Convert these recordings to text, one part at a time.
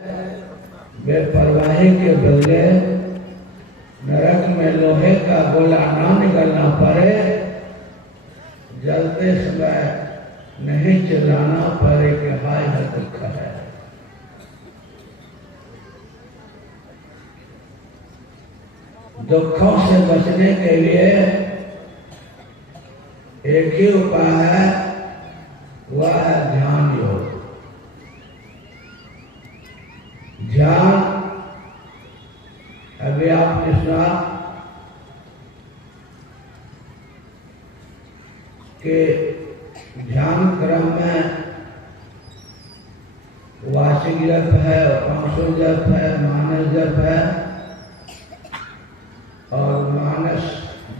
बेपरवाही के बदले नरक में लोहे का गोला ना निकलना पड़े, जलते समय नहीं चिल्लाना पड़े कि हाय है दुख है। दुखों से बचने के लिए एक ही उपाय है, वह है ध्यान योग। ध्यान अभी आपने सुना कि ध्यान क्रम में वाचिक जप है, पांसो जप है, मानस जप है और मानस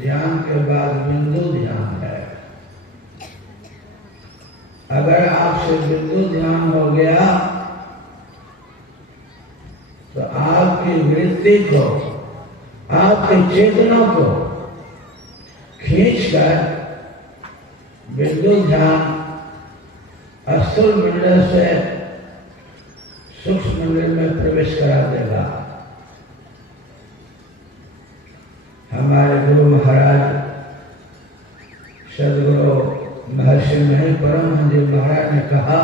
ध्यान के बाद बिंदु ध्यान है। अगर आपसे बिंदु ध्यान हो गया तो आपकी वृत्ति को, आपकी चेतना को खींचकर बिंदु ध्यान स्थूल मंडल से सूक्ष्म मंडल में प्रवेश करा देगा। हमारे गुरु महाराज सदगुरु महर्षि महेश परमहंस जी महाराज ने कहा,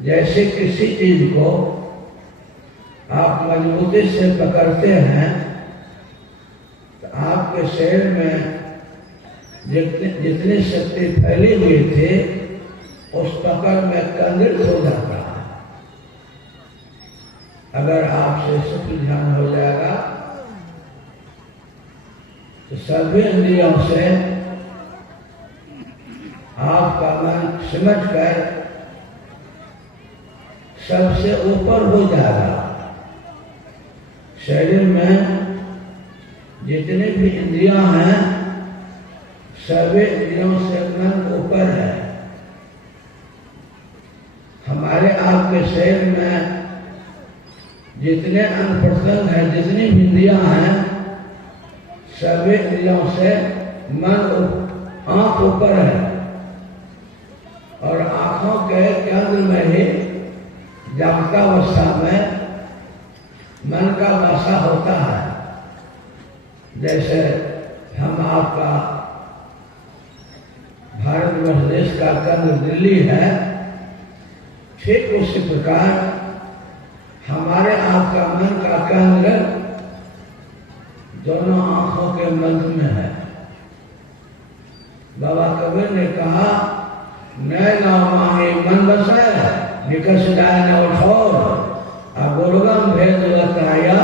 जैसे किसी चीज को आप मजबूती से पकड़ते हैं तो आपके शरीर में जितनी शक्ति फैली हुई थी उस पकड़ में केंद्रित हो जाता है। अगर आपसे सुख ध्यान हो जाएगा तो सभी इंद्रियों से आपका मन सिमट कर सबसे ऊपर हो जाएगा। शरीर में जितने भी इंद्रियां हैं सभी इंद्रियों से मन ऊपर है। हमारे आपके शरीर में जितने अंग प्रत्यंग हैं, जितनी भी इंद्रियां हैं, सभी इंद्रियों से मन आंख ऊपर है और आंखों के केंद्र में ही जागृतावस्था में मन का वासा होता है। जैसे हम आपका भारतवर्ष देश का केंद्र दिल्ली है, ठीक उसी प्रकार हमारे आपका मन का केंद्र दोनों आंखों के मध्य में है। बाबा कबीर ने कहा, नए गाँव माही मन बसा निकट जाए न उठोर, गुरुगम भेद बताया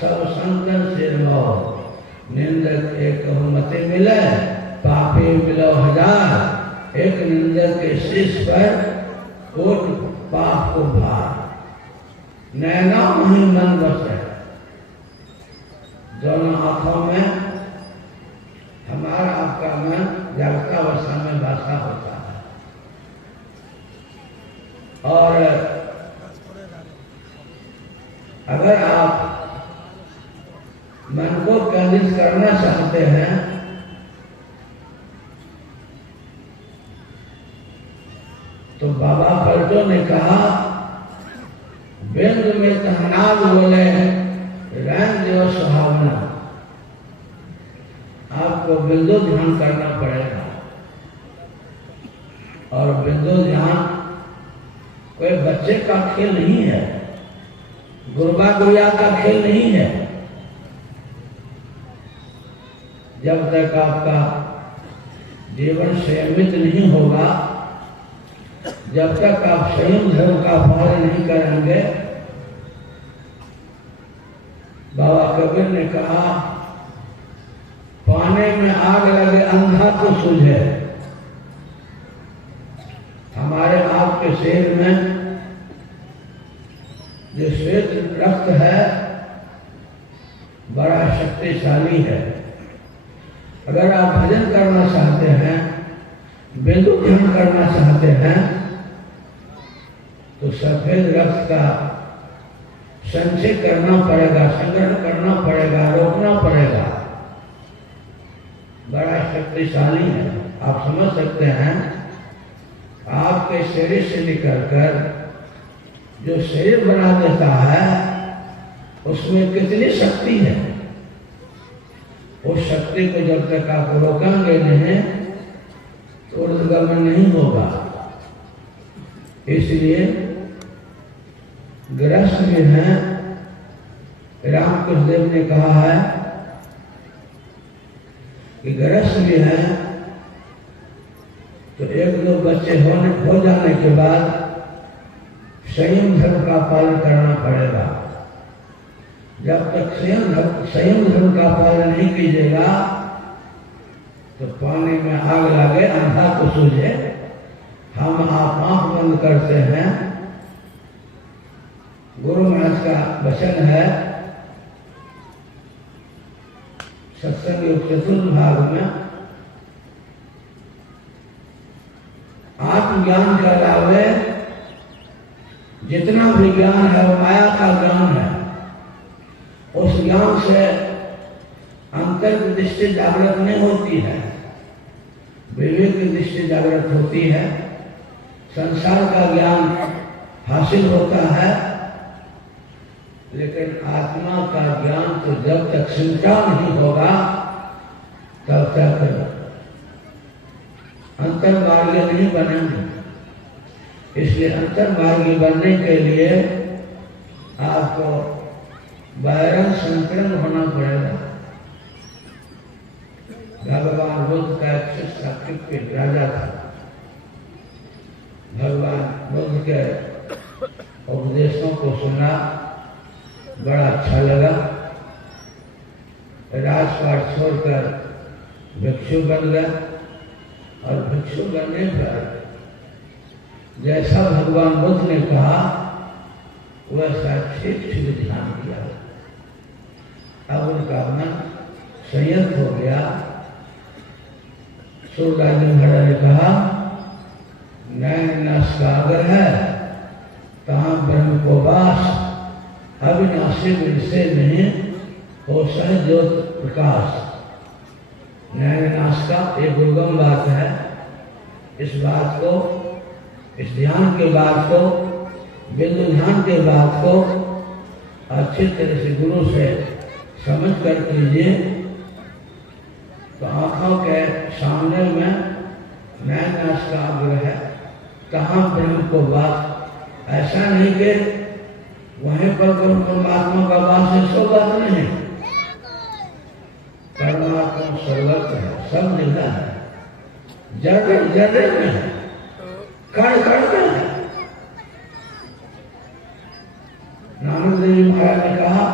सब संतन सिर हो। निंदक एक मते मिले, पापी मिलो हजार, एक निंदक के शीश पर कोट पाप को भार। नैना वही मन बसे, दोनों आंखों में हमारा आपका मन जागृतावस्था में वासा होता है। और अगर आप मन को केंद्रित करना चाहते हैं तो बाबा फलटो ने कहा, बिंद में तहनाद बोले रैन देव सुहावना। आपको बिंदु ध्यान करना पड़ेगा और बिंदु ध्यान कोई बच्चे का खेल नहीं है, गुरबा गुड़िया का खेल नहीं है। जब तक आपका जीवन संयमित नहीं होगा, जब तक आप संयम धर्म का पालन नहीं करेंगे, बाबा कबीर ने कहा, पानी में आग लगे अंधा तो सूझे। हमारे आपके शरीर में जो श्वेत रक्त है बड़ा शक्तिशाली है। अगर आप भजन करना चाहते हैं, बिंदु ध्यान करना चाहते हैं तो सफेद रक्त का संचय करना पड़ेगा, संग्रह करना पड़ेगा, रोकना पड़ेगा। बड़ा शक्तिशाली है। आप समझ सकते हैं, आपके शरीर से निकलकर जो शरीर बना देता है उसमें कितनी शक्ति है। उस शक्ति को जब तक आप रोकेंगे नहीं तो ऊर्ध्वगमन नहीं होगा। इसलिए गृहस्थ भी हैं, रामकृष्ण देव ने कहा है कि गृहस्थ भी हैं तो एक दो बच्चे हो जाने के बाद संयम धर्म का पालन करना पड़ेगा। जब तक संयम धर्म का पालन नहीं कीजिएगा तो पानी में आग लगे अंधा तो सूझे। हम आप आंख बंद करते हैं। गुरु महाराज का वचन है सत्संग योग चतुर्थ भाग में, आत्मज्ञान के अलावे जितना भी ज्ञान है वो माया का ज्ञान है। उस ज्ञान से अंतर की दृष्टि जागृत नहीं होती है, विवेक की दृष्टि जागृत होती है। संसार का ज्ञान हासिल होता है, लेकिन आत्मा का ज्ञान तो जब तक चिंता नहीं होगा तब तक अंतर्मार्गी नहीं बनेंगे। इसलिए अंतर्मार्गी बनने के लिए आपको बैरन संकरण होना पड़ेगा। भगवान बुद्ध का एक राजा था। भगवान बुद्ध के उपदेशों को सुना, बड़ा अच्छा लगा। राजपाट छोड़कर भिक्षु बन गया और भिक्षु बनने पर जैसा भगवान बुद्ध ने कहा वैसा ठीक ठीक ध्यान किया। अब उनका मन संयत हो गया। सूरदास जी महाराज ने कहा नैन नाश का अगर है तहाँ ब्रह्म को वास, अविनाशी विषय नहीं हो सहज ज्योत प्रकाश। नैन नाश का एक दुर्गम बात है। इस बात को, इस ध्यान के बात को, बिंदु ध्यान के बात को अच्छी तरह से गुरु से समझ कर कीजिए तो आंखों के सामने में नैन नाश का आग्रह है, कहाँ ब्रह्म को बात। ऐसा नहीं कि वहीं पर परमात्मा का वास है, सो बात नहीं। परमात्मा सर्वत्र है, सब जगह है, जड़ जड़ में है, कण कण में है। नानक देव जी महाराज ने कहा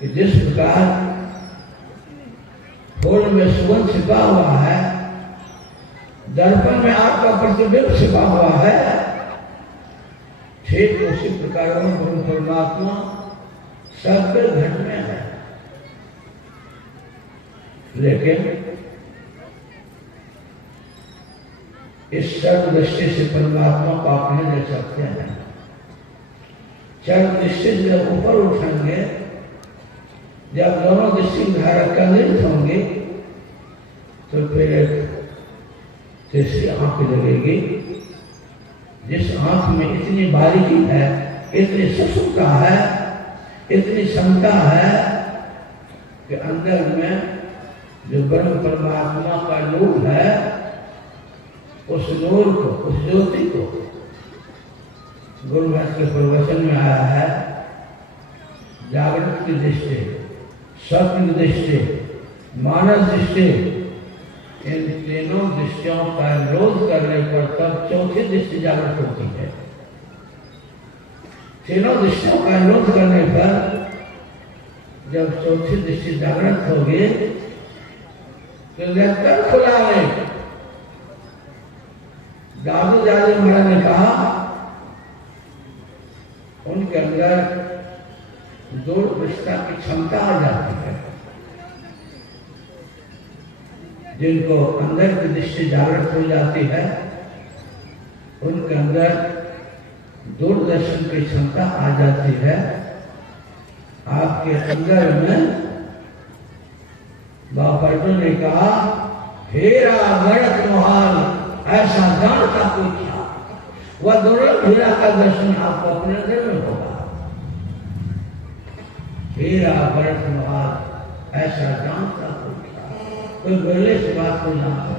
कि जिस प्रकार फूल में सुगंध छिपा हुआ है, दर्पण में आपका प्रतिबिंब छिपा हुआ है, ठीक उसी प्रकार परमात्मा सबके घट में है। लेकिन इस सर्व दृष्टि से परमात्मा को आप नहीं देख सकते हैं। सर्व दृष्टि से जब ऊपर उठेंगे, जब दोनों दृष्टि धारा केंद्रित होंगे तो फिर एक तीसरी आंख लगेगी, जिस आंख में इतनी बारीकी है, इतनी सूक्ष्मता है, इतनी क्षमता है कि अंदर में जो ब्रह्म परमात्मा का नूर है, उस नूर को, उस ज्योति को गुरु महाराज के प्रवचन में आया है। जागृत की दृष्टि, स्वप्न की दृष्टि, मानस दृष्टि, इन तीनों दृष्टियों का विरोध करने पर तब चौथी दृष्टि जागृत होती है। तीनों दृष्टियों का विरोध करने पर जब चौथी दृष्टि जागृत होगी तो नेत्र खुला है। दादू दादी महाराज ने कहा उनके अंदर दूरदृष्टा की क्षमता आ जाती है। जिनको अंदर की दृष्टि जागृत हो जाती है, उनके अंदर दूरदर्शन की क्षमता आ जाती है। आपके अंदर में बापटू ने कहा, हेरा गणत मोहाल ऐसा जानता कोई क्या, वह दुर्लभ हीरा का दर्शन आपको अपने घर में होगा। हीरा भरतवाद ऐसा जानता कोई पहले से बात को जानता।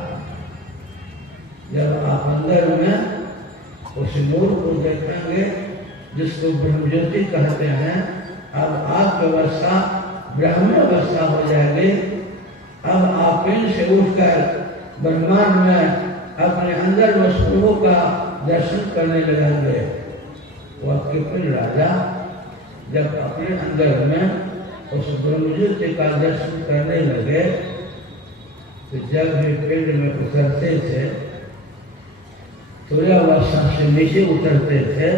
जब आप अंदर में उस नूर को देखेंगे जिसको ब्रह्म ज्योति कहते हैं, अब आपकी अवस्था ब्रह्म अवस्था हो जाएगी। अब आप पिंड से उठकर ब्रह्मांड में अपने अंदर वस्तुओं का दर्शन करने लगेंगे। वह कृपिल राजा जब अपने अंदर में उस ब्रह्म ज्योति का दर्शन करने लगे तो जब भी पिंड में उतरते थे, तुर्यावस्था से नीचे उतरते थे,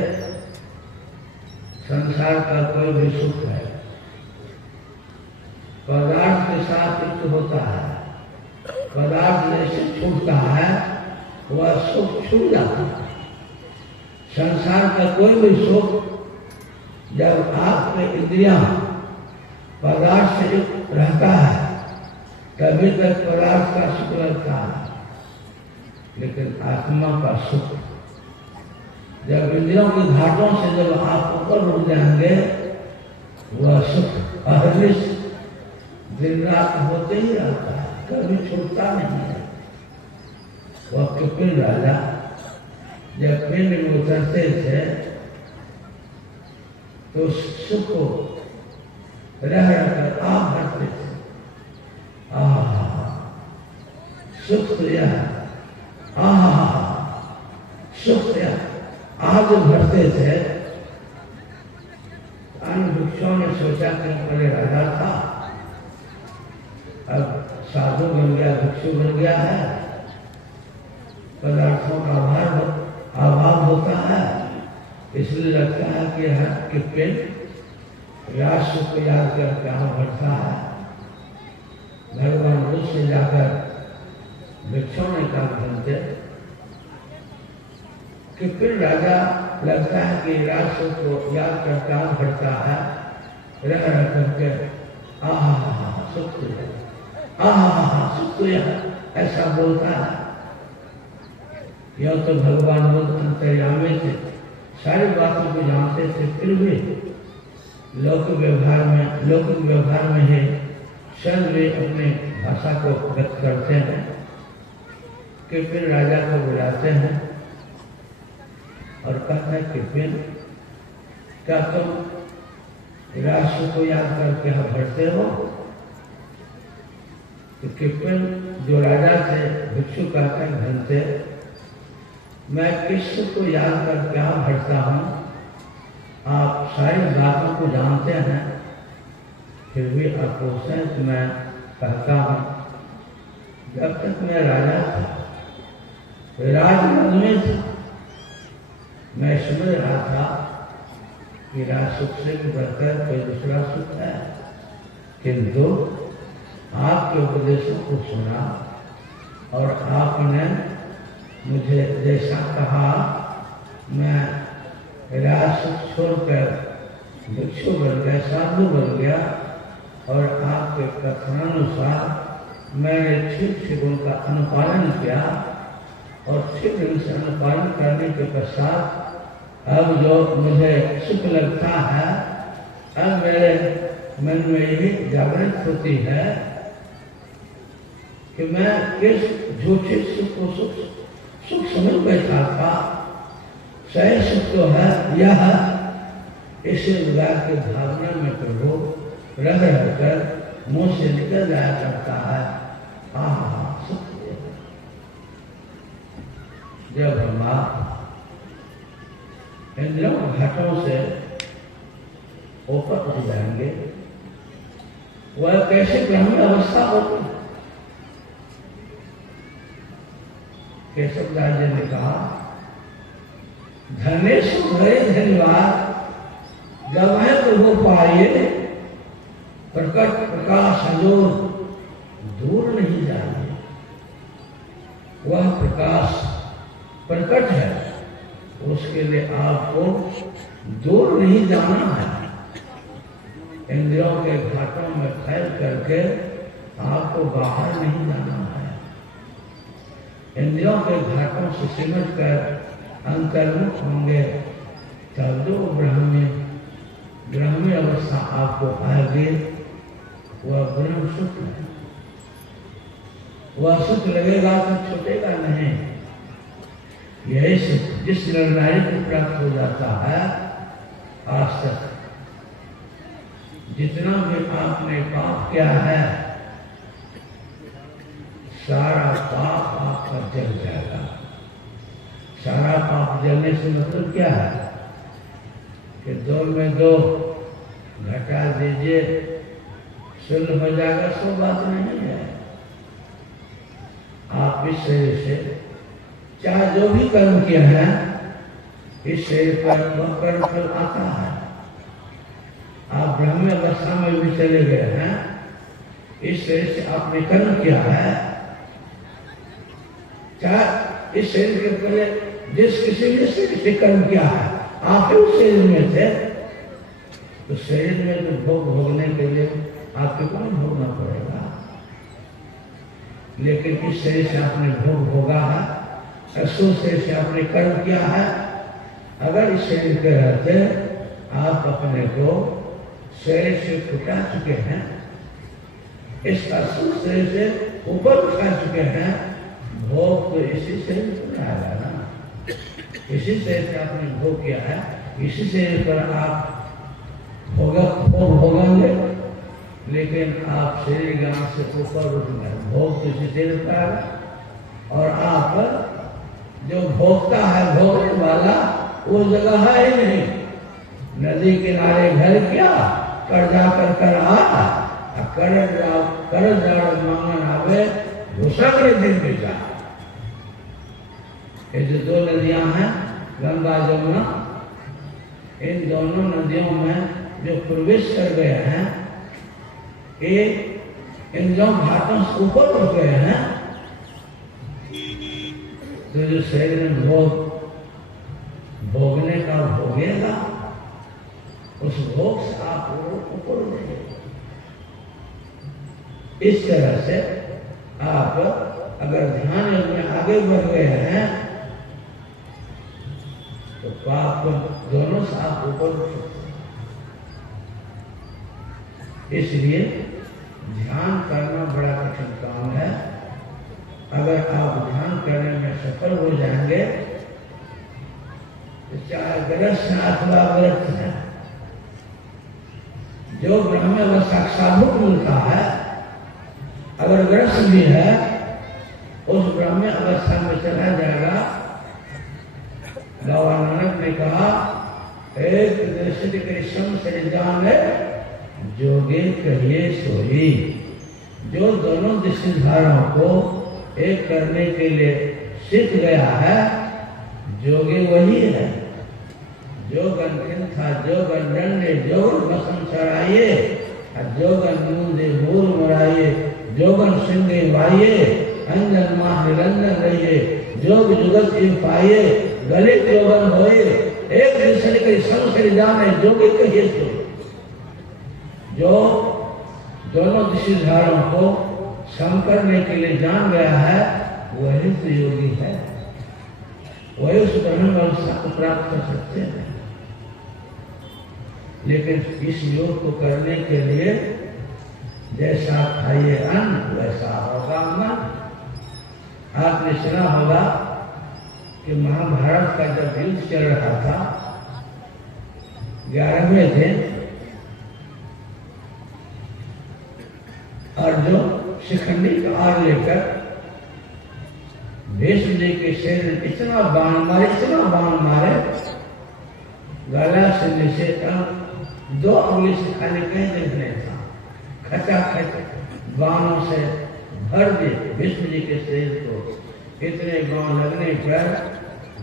संसार का कोई भी सुख है पदार्थ के साथ युक्त होता है, पदार्थ जैसे छूटता है वह सुख छूट जाता है। संसार का कोई भी सुख जब आपके इंद्रियां पदार्थ से युक्त रहता है तभी तक पदार्थ का सुख लगता है, लेकिन आत्मा का सुख जब इंद्रियों के घाटों से जब आप ऊपर उठ जाएंगे वह सुख अहर्निश दिन रात होते ही रहता है, कभी छूटता नहीं है। वह कृपिल राजा जब पिंड में उतरते थे तो सुख को रह रहकर आप भरते थे। सुख तो यह सुख आज भरते थे। अन्य भिक्षुओं ने सोचा कि पहले राजा था, अब साधु बन गया, भिक्षु बन गया है, पदार्थों का अभाव होता है, इसलिए लगता है कि हर के पेट राष्ट्र को याद कर कहाँ बढ़ता है। भगवान रूप से जाकर भिक्षुओं ने कहा बनते कि फिर राजा लगता है कि राष्ट्र को याद कर कहाँ बढ़ता है, रह रह करके सुख सुख ऐसा बोलता है। यह तो भगवान बुद्ध अंतर्यामी थे, सारी बातों को जानते थे, फिर भी लौकिक व्यवहार में है स्वयं वे अपनी भाषा को व्यक्त करते हैं कि फिर राजा को बुलाते हैं और कहते हैं कि फिर क्या तुम राष्ट्र को याद करके हम भरते हो? तो किपिन जो राजा थे भिक्षु कहते हैं घंटे मैं किस को याद कर क्या भरता हूँ? आप सारी बातों को जानते हैं, फिर भी आप पूछते हैं कि मैं कहता हूँ जब तक मैं राजा था, राजमहल में था, मैं समझ रहा था कि राज सुख से भी बढ़कर कोई दूसरा सुख है, किंतु आपके उपदेशों को सुना और आपने मुझे जैसा कहा मैं राज सुख छोड़कर भिक्षु बन गया, साधु बन गया और आपके कथनानुसार मैंने ठीक उनका अनुपालन किया और ठीक उनसे अनुपालन करने के पश्चात अब जो मुझे सुख लगता है, अब मेरे मन में यही जागृत होती है कि मैं किस झूठे सुख को सुख समझ बैठा था। सही सुख तो है यह, इसी प्रकार की भावना में प्रभु रह रहकर मुंह से निकल जाया करता है। सुख जब हम इंद्रियों घाटों से ऊपर उठ जाएंगे, वह कैसे ब्रह्म अवस्था होती है। केशव दास जी ने कहा धनेश भरे धन्यवाद जब है प्रभु पाइए, प्रकट प्रकाश हजूर दूर नहीं जाइए। वह प्रकाश प्रकट है, उसके लिए आपको दूर नहीं जाना है। इंद्रियों के घाटों में फैल करके आपको बाहर नहीं जाना है। इंद्रियों के घाटों से सिमट कर अंतर्मुख होंगे तब जो ब्राह्मी अवस्था आपको आएगी, वह ब्रह्म सुख है। वह सुख लगेगा तो छूटेगा नहीं। यही सुख जिस निर्णायक को प्राप्त हो जाता है, आज तक जितना भी आपने पाप किया है, सारा पाप आपका जल जाएगा। सारा पाप जलने से मतलब क्या है कि 2 में 2 घटा दीजिए, सुलभ हो जाएगा। सो बात नहीं है। आप इस शरीर से चाहे जो भी कर्म किया है, इस शरीर पर वह कर्म फल आता है। आप ब्रह्म अवस्था में भी चले गए हैं, इस शरीर से आपने कर्म किया है। चाहे इस शरीर के पहले जिस किसी भी शरीर से कर्म किया है, आप उस शरीर में थे, तो शरीर में तो भोग भोगने के लिए आपके कौन भोगना पड़ेगा। लेकिन इस शरीर से आपने भोग भोगा है, असुर शरीर से आपने कर्म किया है। अगर इस शरीर के रहते आप अपने को शरीर से उठा चुके हैं, इस असुर शरीर से ऊपर उठा चुके हैं, भोग तो इसी शरीर पर आएगा ना। इसी शरीर से आपने भोग किया है, इसी शरीर पर आप भोग भोगेंगे। लेकिन आप शरीर ज्ञान से ऊपर उठ गए, भोग तो इसी शरीर पर आएगा। और आप जो भोगता है, भोगने वाला, वो जगह है ही नहीं। नदी किनारे घर क्या कर्जा कर आ कर मांगन आवे, दूसरे दिन भी जा। ये जो 2 नदियां हैं, गंगा जमुना, इन दोनों नदियों में जो प्रवेश कर गए हैं, ये इन दोनों घाटों से ऊपर उठ गए हैं, तो जो शरीर में भोगने का भोगेगा, उस भोग से आप ऊपर उठेंगे। इस तरह से आप अगर ध्यान में आगे बढ़ गए हैं, तो पाप दोनों से आप ऊपर उठ सकते हैं। इसलिए ध्यान करना बड़ा कठिन काम है। अगर आप ध्यान करने में सफल हो जाएंगे, तो चाहे ग्रस्त है अथवा व्रत है, जो ब्रह्म व साक्षात्कार मिलता है, अगर ग्रस्त भी है, उस ब्रह्म अवस्था में चला जाएगा। बाबा नानक ने कहा, एक दृष्टि कृष्ण से जाने जोगे कहिए सोई। जो दोनों दृष्टिधाराओं को एक करने के लिए सीख गया है, जोगे वही है। जो गंठन था, जो गंडे, जो बसम चढ़ाइए, जो गंदे भूल मराइए, जो गन सिंगे वाइये, अंजन माह निरंजन रहिए, जोग जुगत जीव पाइए, गलित जोगन होइए, एक दूसरे के संग जाने जोगे कहिए सो। जो दोनों दिशाधारों को सम करने के लिए जान गया है, वही तो योगी है। वही उस ब्रह्म अवस्था को प्राप्त कर सकते हैं। लेकिन इस योग को करने के लिए जैसा खाइए अन्न वैसा होगा मन। आपने सुना होगा कि महाभारत का जब युद्ध चल रहा था, 11वें दिन अर्जुन शिखंडी का आर लेकर भीष्म जी के शरीर में इतना बाण मारे, गला से नीचे तक 2 अंगुली से खाली कहीं देख नहीं था। खचाखच बाणों से भर दिए भीष्म जी के शरीर को। इतने बाण लगने पर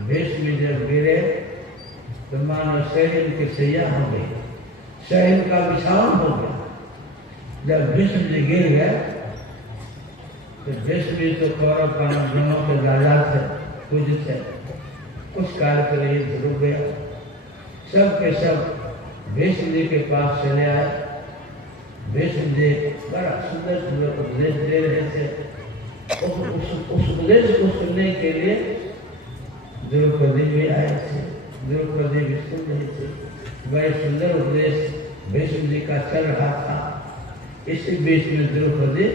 भीष्म जी जब गिरे तो मानो शरीर की सैया हो गई, शरीर का विछावन हो गया। जब भीष्म जी गिर गए तो भीष्म जी तो कौरव पांडव दोनों के राजा थे, पूज्य थे। कुछ काल के लिए रुक गया। सब के सब भीष्म जी के पास चले आए। भीष्म जी बड़ा सुंदर सुंदर उपदेश दे रहे थे। उस उपदेश को सुनने के लिए द्रौपदी भी आए थे, द्रौपदी भी सुन रही थी, बड़े सुंदर उपदेश भीष्म जी का चल रहा था। इसी बीच में द्रौपदी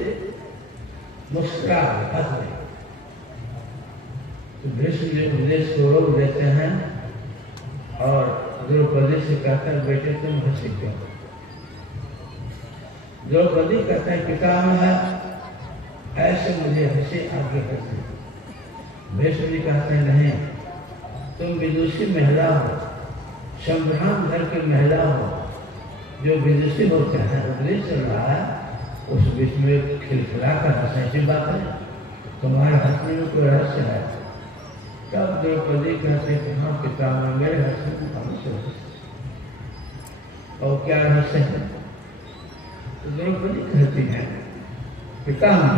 मुस्कुरा हंस गई। तो भीष्म जी उपदेश को रोक देते हैं और द्रौपदी से कहकर बेटे तुम हंसी क्यों? द्रौपदी कहते हैं पितामह ऐसे मुझे हंसी आगे हंसी। भीष्म जी कहते हैं नहीं, तुम विदुषी महिला हो, संभ्राम घर की महिला हो। जो विदुषी होते हैं उपदेश चल रहा है, उस बीच में खिलखिला कर हंसने की बात है, तुम्हारे हंसने में कोई रहस्य है। तब द्रौपदी कहते हैं हाँ पितामह मेरे हंसने में अवश्य और क्या रहस्य है? तो द्रौपदी कहती है पितामह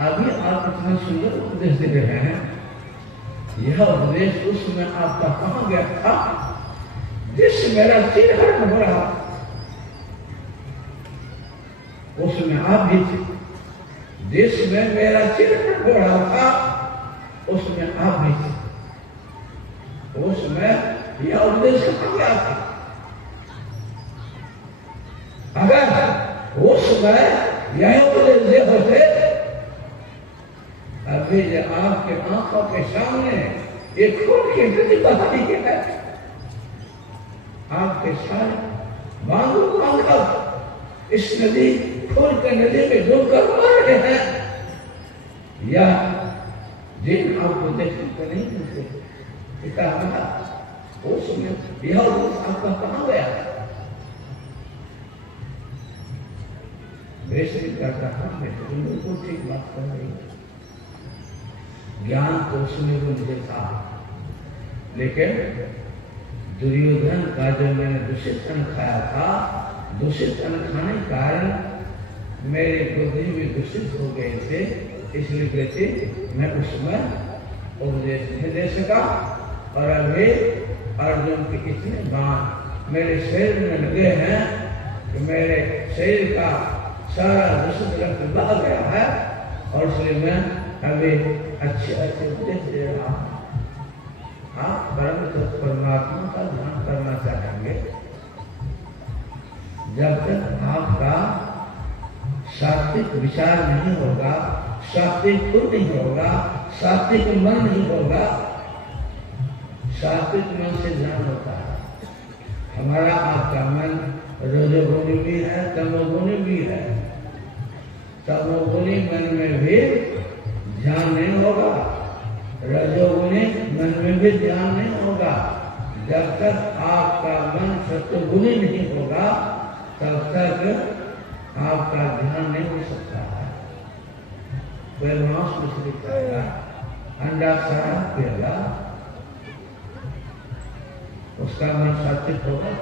अभी आप इतना सुंदर उपदेश दे रहे हैं, यह उपदेश उसमें आपका कहाँ गया था जिस मेरा सिर हरण हो रहा, उसमें आप भी थे। जिसमें मेरा सिर हरण हो रहा था उसमें आप भी थे। उसमें यह उपदेश कहाँ गया था? अगर उसमें यह उपदेश दे होते, अभी आपके आंखों के सामने एक खून की नदी बहाती के है, आपके सारे बांधव इस नदी खून के नदी में डूब कर मर रहे हैं, या दिन आपको देखने को नहीं मिलते। पिता उसमें यह आपका कहाँ गया? वैसे करता था मैं बिल्कुल ठीक बात कर रही हूँ। ज्ञान तो उसमें भी मुझे था, लेकिन दुर्योधन का जो मैंने दूषित अन्न खाया था, दूषित अन्न खाने के कारण मेरे बुद्धि भी दूषित हो गए थे, इसलिए कहते मैं उसमें उपदेश नहीं दे सका। और अभी अर्जुन के इतने बाण मेरे शरीर में लगे हैं कि मेरे शरीर का सारा दूषित रक्त बह गया है, और इसलिए मैं अभी अच्छे अच्छे उपदेश दे रहा हूँ। आप परम परमात्मा का ध्यान करना चाहेंगे, जब तक आपका सात्विक विचार नहीं होगा, सात्विक खुद नहीं होगा, सात्विक मन नहीं होगा। सात्विक मन से ध्यान होता है। हमारा आपका मन रजोगुणी भी है, तमोगुणी भी है। तमोगुणी मन में भी ध्यान नहीं होगा, रजोगुणी मन में भी ध्यान नहीं होगा। जब तक आपका मन सत्वगुणी नहीं होगा, तब तक आपका ध्यान नहीं हो सकता है। कोई मांस मछली खाएगा, अंडा शराब पिएगा, उसका मन सात्विक होगा।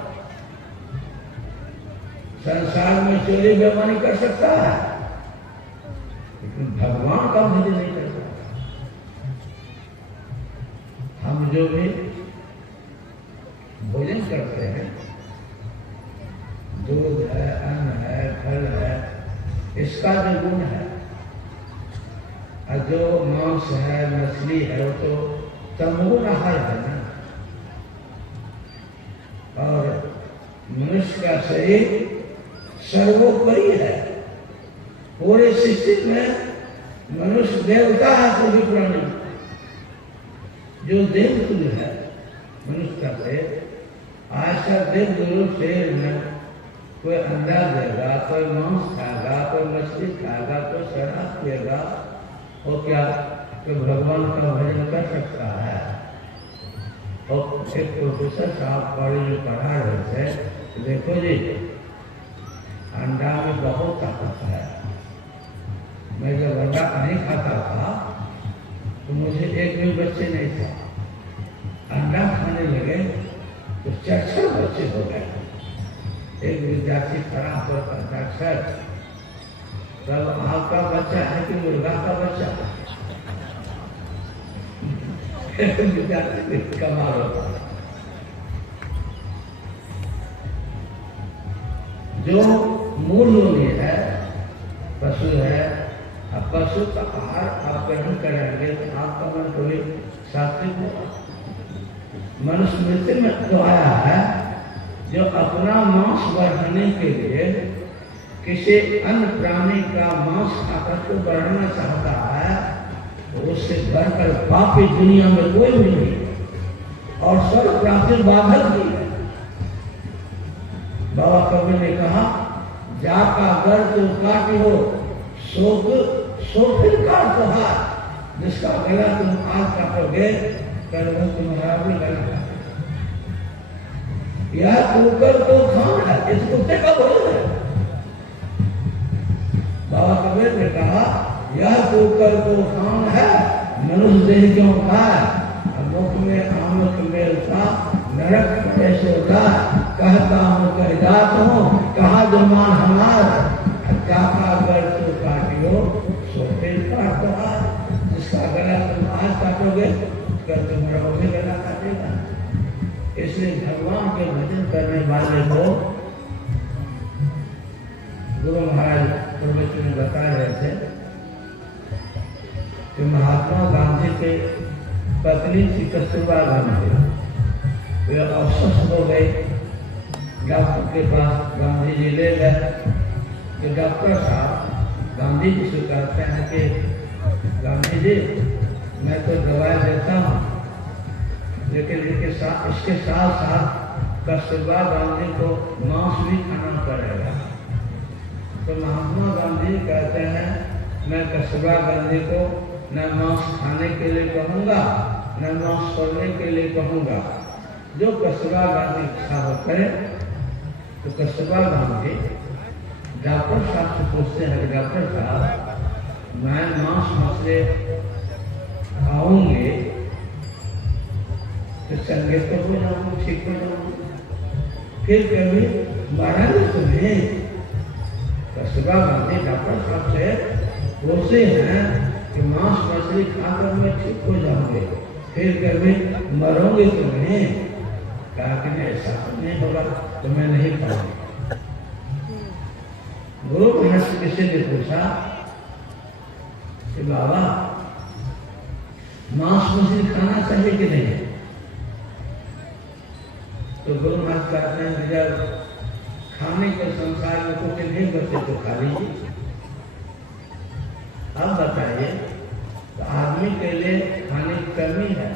संसार में चोरी बेईमानी कर सकता है, लेकिन भगवान का भजन नहीं कर सकता। हम जो भी भोजन करते हैं, दूध है, अन्न है, फल है, इसका जो गुण है, और जो मांस है, मछली है, वो तो तमोगुण आहार है ना। और मनुष्य का शरीर सर्वोपरि है। पूरे सृष्टि में मनुष्य देवता है, कोई प्राणी जो देवतुल्य है। मनुष्य का शरीर आज का देवतुल्य शरीर में कोई अंडा देगा, कोई मांस खाएगा, कोई मछली खाएगा, कोई शराब पिएगा, और क्या तो भगवान का भजन कर सकता है। और एक प्रोफेसर साहब कॉलेज में पढ़ा रहे थे, देखो जी अंडा में बहुत ताकत है। मैं जब अंडा नहीं खाता था तो मुझे एक भी बच्चे नहीं था, अंडा खाने लगे तो 4 बच्चे हो गए। एक विद्यार्थी खड़ा होकर कहता सर तब आपका बच्चा है कि मुर्गा का बच्चा? विद्यार्थी कमाल होता है। जो मूल में है, पशु है, अब पशु का आहार आप ग्रहण करेंगे तो आपका मन थोड़ी सात्विक होगा। मनुस्मृति में तो आया है जो अपना मांस बढ़ाने के लिए किसी अन्य प्राणी का मांस खाकर को बढ़ाना चाहता है तो उससे बढ़कर पापी दुनिया में कोई भी नहीं और स्वर्ग प्राप्ति बाधक भी है। बाबा कबीर ने कहा जाका गर तो काटी हो सो फिर काट तो हाथ, जिसका गला तुम आज काटोगे कल वो तुम्हारा भी गला काटेगा। यह कुकर तो खान है, इस कुत्ते का भोजन है। बाबा कबीर ने कहा यह कुकर तो खान है, मनुष्य देह क्यों खाए, मुख में आमक मेल था नरक ऐसे होता, कहता हूँ कह जात हूँ कहा जमान हमार, जाका गर तो काटियो सो फिर काट तो हाथ, जिसका गला तुम आज काटोगे कल तुम्हारा वो भी गला काटेगा। इसलिए भगवान के भजन करने वाले को गुरु महाराज प्रवचन में बता रहे थे कि महात्मा गांधी के पत्नी थी कस्तूरबा गांधी, वे अस्वस्थ हो गई। डॉक्टर के पास गांधी जी ले गए कि डॉक्टर साहब गांधी जी से कहते हैं कि गांधी जी मैं तो दवाई देता हूँ लेकिन इसके साथ साथ कस्तूरबा गांधी को मांस भी खाना पड़ेगा। तो महात्मा गांधी कहते हैं मैं कस्तूरबा गांधी को न मांस खाने के लिए कहूँगा न मांस छोड़ने के लिए कहूँगा, जो कस्तूरबा गांधी इच्छा हो करे। तो कस्तूरबा गांधी डॉक्टर साहब से पूछते हैं कि डॉक्टर साहब मैं मांस मछली खाऊंगे तो संगीत तो हो जाऊंगा, ठीक हो जाऊंगा, फिर कभी मारेंगे तुम्हें। कस्तूरबा गांधी डॉक्टर साहब से पूछते हैं कि मांस मछली खाकर मैं ठीक हो जाऊंगे, फिर कभी मरोगे तुम्हें। कहा कि नहीं ऐसा नहीं होगा तो मैं नहीं खाऊंगा। गुरु महाराज से किसी ने पूछा कि बाबा मांस मछली खाना चाहिए कि नहीं, तो गुरु महाराज कहते हैं कि जब खाने के संसार में कुछ नहीं बचे तो खा लीजिए। अब बताइए तो आदमी के लिए खाने की कमी है,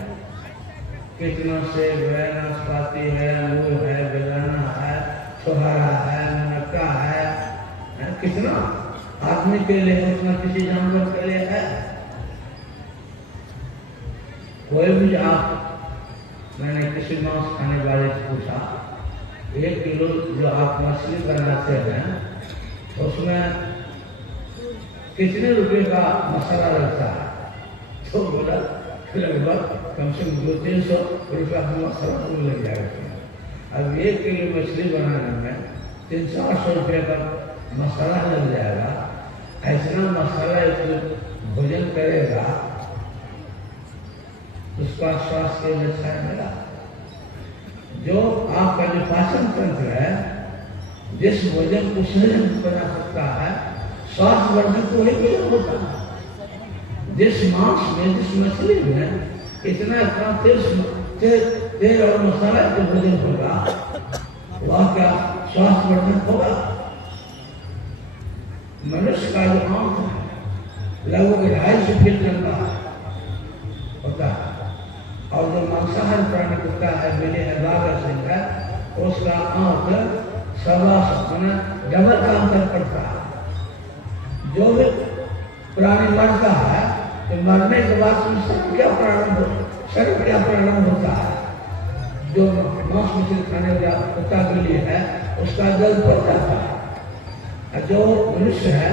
कितना सेब है, नाशपाती है, अंगूर है, बेदाना है, छोहारा है, ननक्का है, कितना आदमी के लिए उतना किसी जानवर के लिए है। कोई भी आप मैंने किसी मांस खाने वाले से पूछा 1 किलो जो आप मछली बनाते हैं उसमें कितने रुपए का मसाला लगता है, तो बोला लगभग कम से कम 200-300 रुपया का मसाला तो लग जाएगा। अब 1 किलो मछली बनाने में 300-400 रुपये का मसाला लग जाएगा। ऐसा मसाला भोजन करेगा उसका स्वास्थ्य के लिए अच्छा मिला। जो आपका जो पाचन तंत्र है जिस भोजन को सहज बना सकता है, स्वास्थ्य वर्धक तो वही भोजन होता है। जिस मांस में जिस मछली में इतना तेल और मसाला जो भोजन होगा वह क्या स्वास्थ्य वर्धक होगा। मनुष्य का जो आंख है लगभग 250 फीट लंबा होता है और जो मांसाहारी प्राणी कुत्ता है बिल्ली है बाघ है उसका आंख 1.25 डबल का अंतर पड़ता है। जो भी प्राणी मरता है तो मरने के बाद शरीर क्या प्रारंभ होता है। जो मांस मछली खाने वाला कुत्ता बिल्ली है उसका जल पड़ जाता है, जो मनुष्य है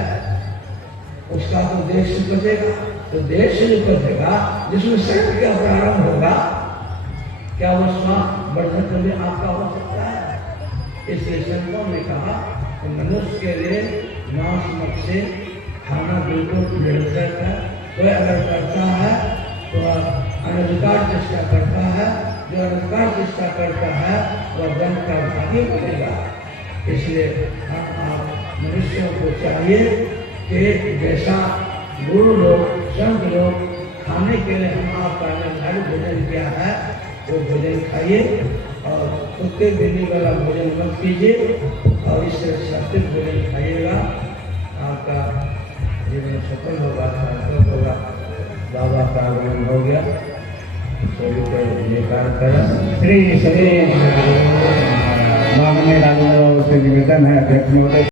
उसका तो देश से बचेगा, तो देश से बचेगा जिसमें शरीर क्या प्रारंभ होगा, क्या वो स्वास्थ्य वर्धक में आपका हो सकता है। इसलिए संतों ने कहा कि मनुष्य के लिए मांस मछली खाना बिल्कुल निरर्थक है। कोई अगर करता है तो अनधिकार चेष्टा करता है, जो अनधिकार चेष्टा करता है वह दंड का भागी बनेगा। इसलिए हम आप मनुष्यों को चाहिए कि जैसा गुरु लोग, संत लोग खाने के लिए हम आपका निर्धारित भोजन किया है, वो भोजन खाइए और कुत्ते बिल्ली वाला भोजन मत कीजिए और इससे सात्विक भोजन खाइएगा। आपका जीवन सफल होगा, सार्थक होगा। बाबा का आगमन हो गया, सभी को जयकार करा। श्री माननीय राजेंद्र से निवेदन है अध्यक्ष महोदय